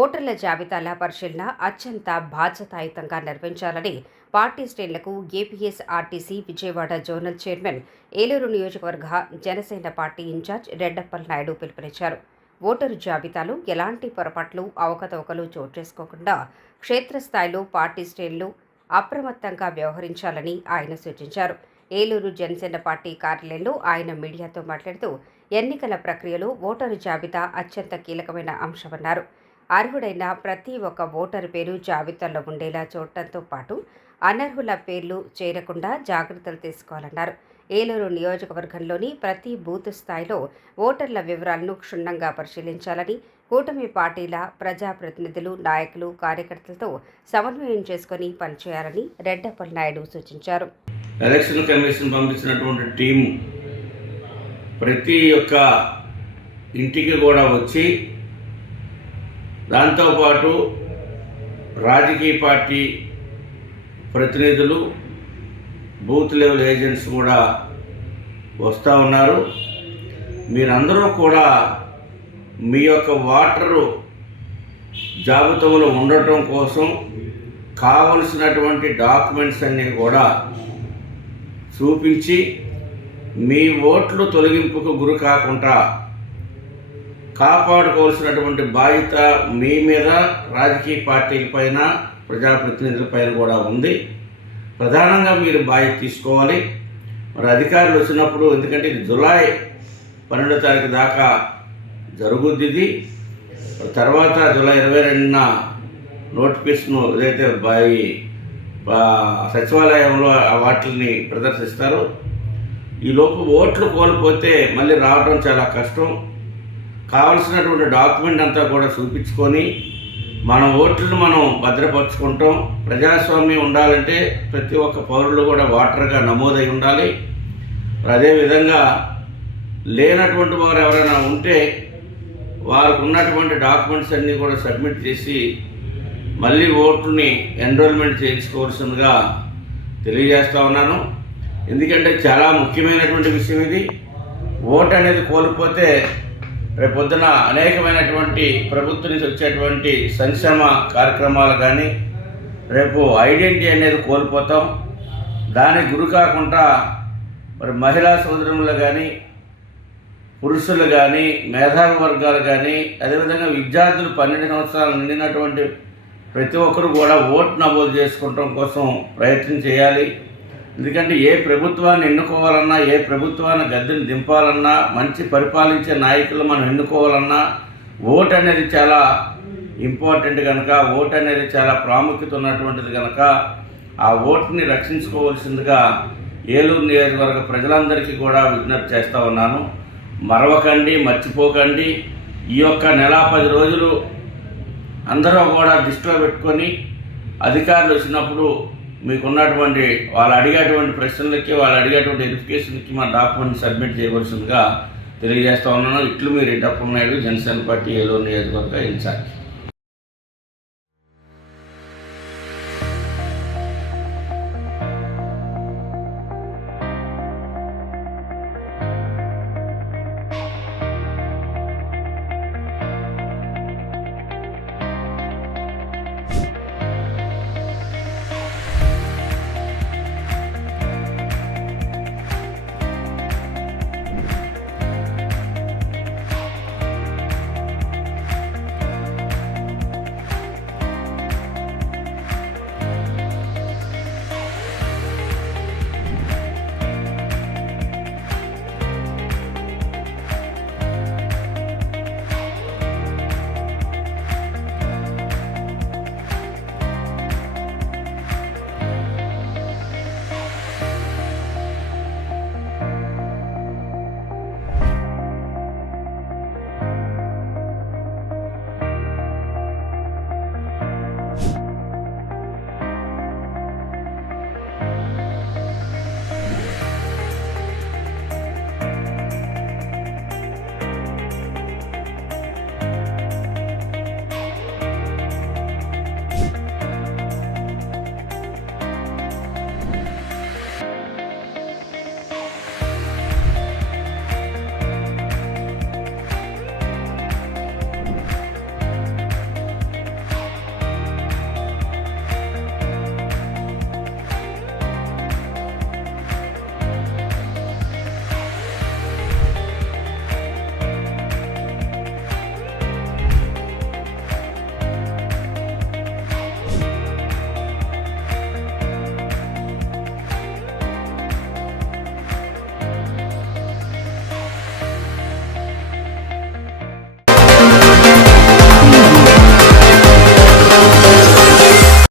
ఓటర్ల జాబితాల పరిశీలన అత్యంత బాధ్యతాయుతంగా నిర్వహించాలని పార్టీ శ్రేణులకు APSRTC Vijayawada zonal chairman, Eluru నియోజకవర్గ జనసేన పార్టీ ఇన్ఛార్జ్ రెడ్డప్పల్ నాయుడు పిలుపునిచ్చారు. ఓటరు జాబితాలో ఎలాంటి పొరపాట్లు, అవకతవకలు చోటు చేసుకోకుండా క్షేత్రస్థాయిలో పార్టీ శ్రేణులు అప్రమత్తంగా వ్యవహరించాలని ఆయన సూచించారు. ఏలూరు జనసేన పార్టీ కార్యాలయంలో ఆయన మీడియాతో మాట్లాడుతూ, ఎన్నికల ప్రక్రియలో ఓటరు జాబితా అత్యంత కీలకమైన అంశమన్నారు. అర్హుడైన ప్రతి ఒక్క ఓటరు పేరు జాబితాలో ఉండేలా చూడటంతో పాటు అనర్హుల పేర్లు చేరకుండా జాగ్రత్తలు తీసుకోవాలన్నారు. ఏలూరు నియోజకవర్గంలోని ప్రతి బూత్ స్థాయిలో ఓటర్ల వివరాలను క్షుణ్ణంగా పరిశీలించాలని, కూటమి పార్టీల ప్రజాప్రతినిధులు, నాయకులు, కార్యకర్తలతో సమన్వయం చేసుకుని పనిచేయాలని రెడ్డప్పల్ నాయుడు సూచించారు. ఎలక్షన్ కమిషన్ పంపించినటువంటి టీము ప్రతి ఒక్క ఇంటికి కూడా వచ్చి, దాంతోపాటు రాజకీయ పార్టీ ప్రతినిధులు, బూత్ లెవెల్ ఏజెంట్స్ కూడా వస్తూ ఉన్నారు. మీరందరూ కూడా మీ యొక్క ఓటరు జాబితాలో ఉండటం కోసం కావలసినటువంటి డాక్యుమెంట్స్ అన్నీ కూడా చూపించి, మీ ఓట్లు తొలగింపుకు గురి కాకుండా కాపాడుకోవాల్సినటువంటి బాధ్యత మీ మీద, రాజకీయ పార్టీలపైన, ప్రజాప్రతినిధులపైన కూడా ఉంది. ప్రధానంగా మీరు బాధ్యత తీసుకోవాలి. మరి అధికారులు వచ్చినప్పుడు, ఎందుకంటే ఇది జూలై 12వ తారీఖు దాకా జరుగుద్ది. ఇది తర్వాత జూలై 22న నోటిఫికేషన్ ఏదైతే సచివాలయంలో వాటిని ప్రదర్శిస్తారు. ఈలోపు ఓట్లు కోల్పోతే మళ్ళీ రావడం చాలా కష్టం. కావలసినటువంటి డాక్యుమెంట్ అంతా కూడా చూపించుకొని మన ఓట్లను మనం భద్రపరుచుకుంటాం. ప్రజాస్వామ్యం ఉండాలంటే ప్రతి ఒక్క పౌరులు కూడా ఓటర్గా నమోదై ఉండాలి. అదేవిధంగా లేనటువంటి వారు ఎవరైనా ఉంటే వారికి ఉన్నటువంటి డాక్యుమెంట్స్ అన్నీ కూడా సబ్మిట్ చేసి మళ్ళీ ఓట్లని ఎన్రోల్మెంట్ చేయించుకోవాల్సిందిగా తెలియజేస్తూ ఉన్నాను. ఎందుకంటే చాలా ముఖ్యమైనటువంటి విషయం ఇది. ఓటు అనేది కోల్పోతే రేపొద్దున అనేకమైనటువంటి ప్రభుత్వం నుంచి వచ్చేటువంటి సంక్షేమ కార్యక్రమాలు కానీ, రేపు ఐడెంటిటీ అనేది కోల్పోతాం. దానికి గురి కాకుండా మరి మహిళా సోదరులు కానీ, పురుషులు కానీ, మేధావి వర్గాలు కానీ, అదేవిధంగా విద్యార్థులు 12 సంవత్సరాలు నిండినటువంటి ప్రతి ఒక్కరు కూడా ఓటు నమోదు చేసుకోవడం కోసం ప్రయత్నం చేయాలి. ఎందుకంటే ఏ ప్రభుత్వాన్ని ఎన్నుకోవాలన్నా, ఏ ప్రభుత్వాన్ని గద్దెను దింపాలన్నా, మంచి పరిపాలించే నాయకులు మనం ఎన్నుకోవాలన్నా ఓటు అనేది చాలా ఇంపార్టెంట్ కనుక, ఓటు అనేది చాలా ప్రాముఖ్యత ఉన్నటువంటిది కనుక ఆ ఓటుని రక్షించుకోవాల్సిందిగా ఏలూరు నియోజకవర్గ ప్రజలందరికీ కూడా విజ్ఞప్తి చేస్తూ ఉన్నాను. మరవకండి, మర్చిపోకండి. ఈ యొక్క నెల 10 రోజులు అందరూ కూడా దృష్టిలో పెట్టుకొని అధికారులు వచ్చినప్పుడు మీకున్నటువంటి వాళ్ళు అడిగేటువంటి ప్రశ్నలకి, వాళ్ళు అడిగేటువంటి వెరిఫికేషన్కి మన డాక్యుమెంట్ సబ్మిట్ చేయవలసిందిగా తెలియజేస్తూ ఉన్నాను. ఇట్లు మీరు రెడ్డప్పల్ నాయుడు, జనసేన పార్టీ ఏలూరు నియోజకవర్గ ఇన్ఛార్జ్.